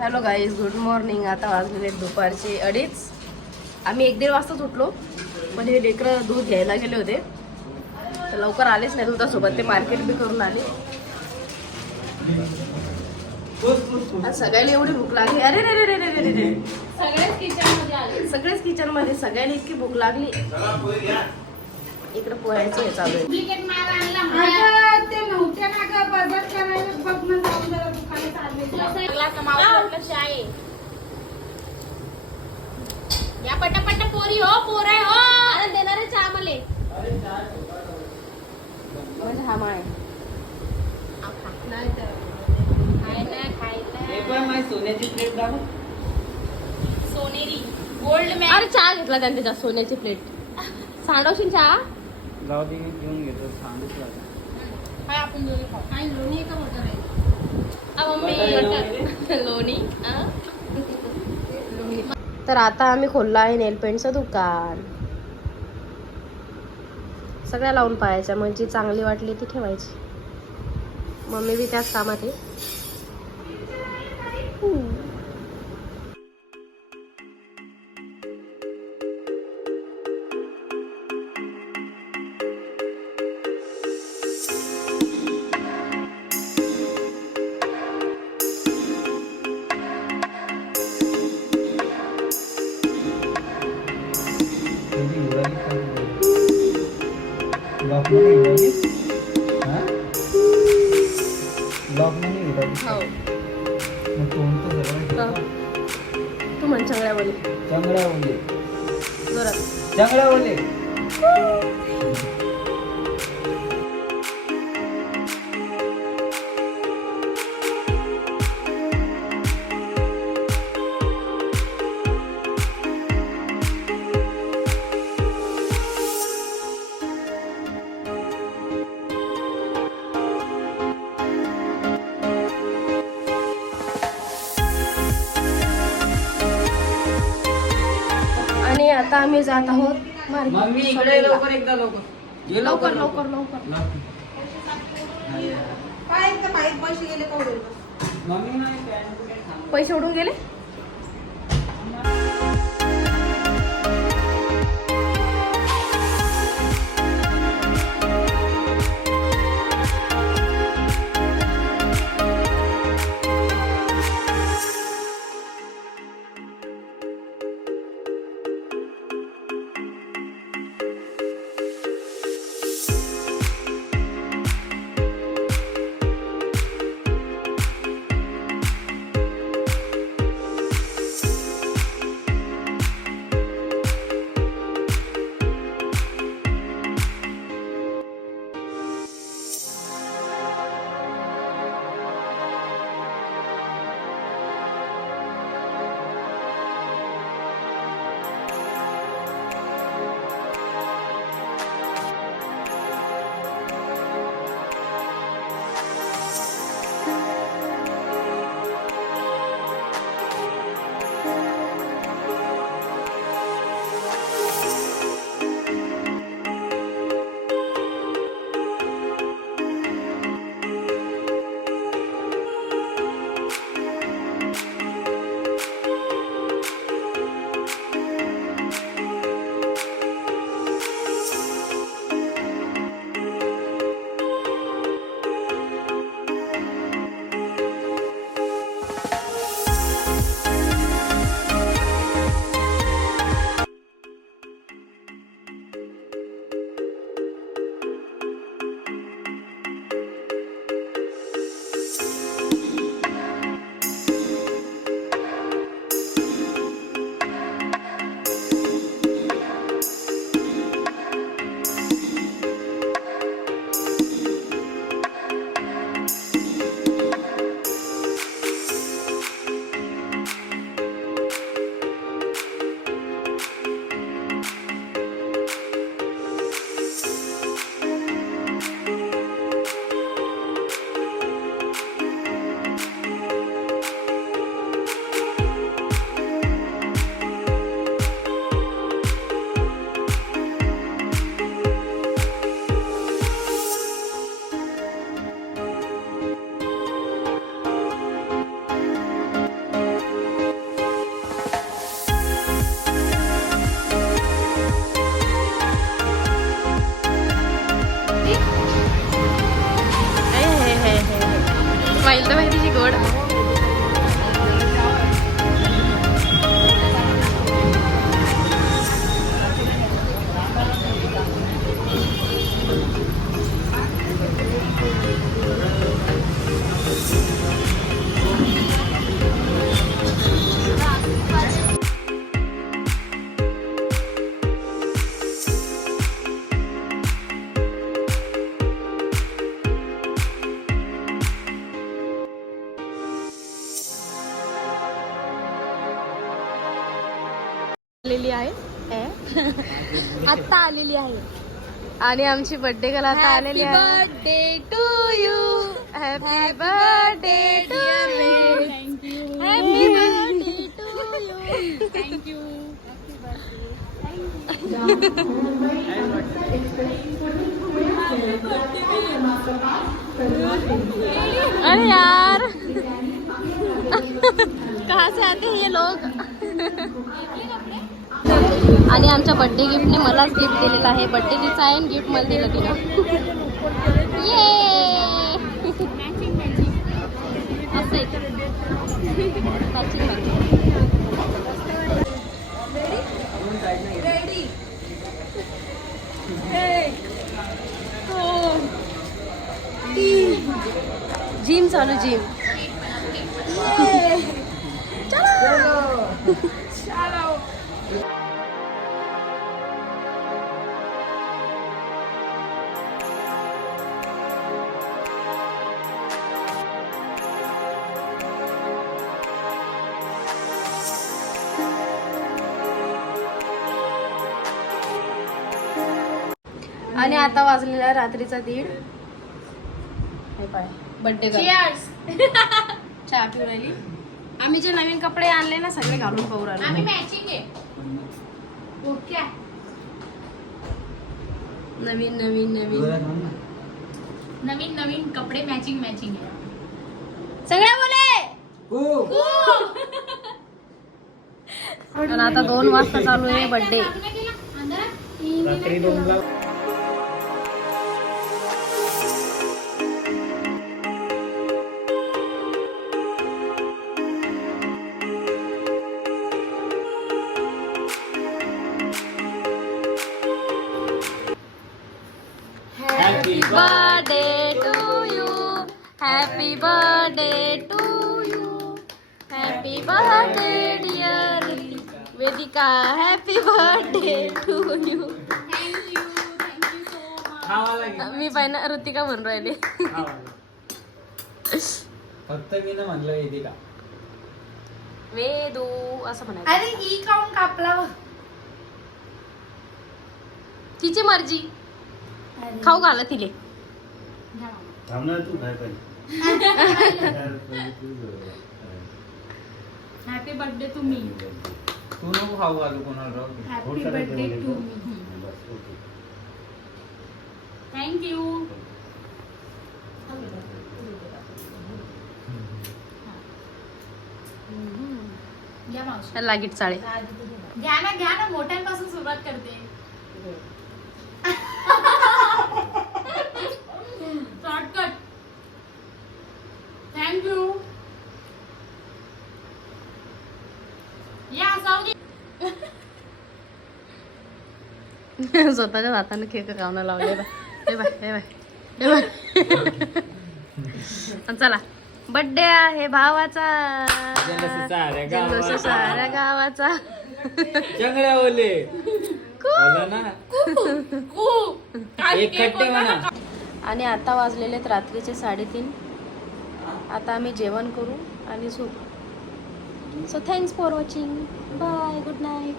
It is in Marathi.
Hello guys, good morning. आता वाजलेले दुपारचे 2:30. आम्ही 1-1:30 वाजताच उठलो. पण हे लेकरं दूध घ्यायला गेले होते तर लवकर आलेच नाही दुधासोबत. ते मार्केट बी करून आले. आज सगळ्याला एवढी भूक लागली. अरे रे रे रे रे रे रे, सगळेच किचन मध्ये आले. सगळेच किचन मध्ये. सगळ्यांना इतकी भूक लागली. इकडे पोहायचं हे चालू आहे. या पटापट पोरी हो, पोर आहे हो. अरे देणारे चहा मले. म्हणजे हा माय नाही तर सोन्याची प्लेट दाखव. सोनेरी गोल्ड मॅन. अरे चहा घेतला त्यांनी त्याच्या सोन्याची प्लेट. सांडवशील चहा? जाऊ दे, मी घेऊन घेतो. सांगितलं काय आपण दोन्ही खाऊ. काय लोणी का मोठं आहे? मम्मी लोणी. तर आता आम्ही खोललं आहे नेल पेंटचं दुकान. सगळ्या लावून पाहायच्या, म्हणजे चांगली वाटली ती ठेवायची. मम्मी बी त्याच कामात आहे. हो. तू म्हण चांगल्यावाली. जोरात. आणि आता आम्ही जात आहोत मम्मी इकडे लवकर, एकदा लवकर ये. लवकर लवकर लवकर. मम्मी नाही पैसे उडून गेले. आलेली आहे आत्ता आलेली आहे. आणि आमची बर्थडे गर्ल आता आलेली आहे. Birthday to you. Happy birthday to you. Happy birthday to you. Thank you. अरे यार कहाँ से आते हैं ये लोग. आणि आमच्या बर्थडे गिफ्टने मलाच गिफ्ट दिलेलं आहे. बर्थडे तिचा आहे आणि गिफ्ट मला दिलं तिनं. ये असं आहे. Matching ready. जिम चालू जिम. आणि आता वाजलेला रात्रीचा 1:30. हे पाय बर्थडे Cheers. चहा पिऊ राहिली. आम्ही जे नवीन कपडे आणले ना सगळे घालून पाहू आम्ही राहिलो. मॅचिंग आहे. ओके. नवीन नवीन नवीन नवीन नवीन कपडे मॅचिंग आहे. सगळे बोले. आणि आता 2 वाजता चालू आहे बर्थडे. रात्री 2ला. Happy birthday to you. Happy birthday to you. Happy birthday dear Vedika. Happy birthday to you. Thank you so much. खावा लागेल. मी पहिला ऋतिका म्हणून राहिली. फक्त मी ना म्हणलं येते का. वेदू असं म्हणायचं. अरे ई काउंट कापला. तिची मर्जी. खाऊ घाला तिले. थांबणार तू काय पाहिजे हॅपी बर्थडे टू मी. तू नको खाऊ घालू कोणाला राहू दे. Happy birthday to me. Thank you. घ्या मावशी. लागीट चाळे. घ्या ना मोठ्यांपासून सुरुवात करते. शॉर्टकट. थँक्यू. या सावली. स्वतःच्या हाताने केक खावणं लावले. हे बाय हे बाय हे बाय. चला बर्थडे आहे भावाचा. जल्लोष साऱ्या गावाचा. जंगड्या ओले बोला ना. एक खट्टे म्हणा. आणि आता वाजलेले आहेत रात्रीचे 3:30. आता आम्ही जेवण करू आणि झोपू. So thanks for watching. Bye. Good night.